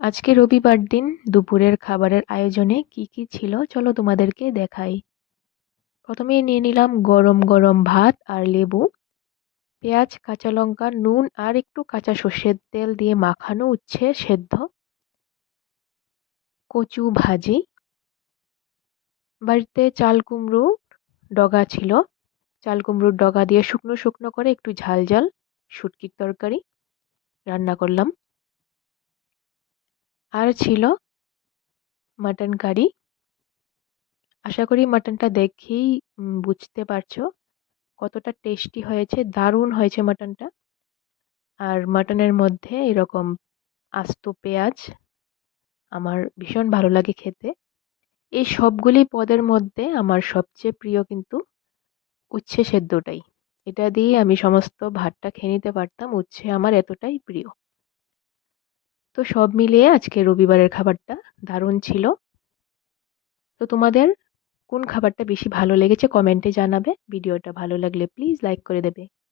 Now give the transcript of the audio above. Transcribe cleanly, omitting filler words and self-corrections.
আজকে রবিবার দিন দুপুরের খাবারের আয়োজনে কি কি ছিল চলো তোমাদেরকে দেখাই। প্রথমেই নিয়ে নিলাম গরম গরম ভাত আর লেবু, পেঁয়াজ, কাঁচা লঙ্কা, নুন আর একটু কাঁচা সর্ষের তেল দিয়ে মাখানো উচ্ছে সেদ্ধ, কচু ভাজি, বাড়িতে চাল কুমড়ো ডগা ছিল, চাল কুমড়োর ডগা দিয়ে শুকনো শুকনো করে একটু ঝাল ঝাল শুটকির তরকারি রান্না করলাম। আর ছিল মাটন কারি। আশা করি মাটনটা দেখেই বুঝতে পারছো কতটা টেস্টি হয়েছে, দারুণ হয়েছে মাটনটা। আর মাটনের মধ্যে এরকম আস্ত পেঁয়াজ আমার ভীষণ ভালো লাগে খেতে। এই সবগুলি পদের মধ্যে আমার সবচেয়ে প্রিয় কিন্তু উচ্ছে সেদ্ধটাই। এটা দিয়ে আমি সমস্ত ভাতটা খেয়ে নিতে পারতাম, উচ্ছে আমার এতটাই প্রিয়। তো সব মিলিয়ে আজকে রবিবারের খাবারটা দারুণ ছিল। তো তোমাদের কোন খাবারটা বেশি ভালো লেগেছে কমেন্টে জানাবে। ভিডিওটা ভালো লাগলে প্লিজ লাইক করে দেবে।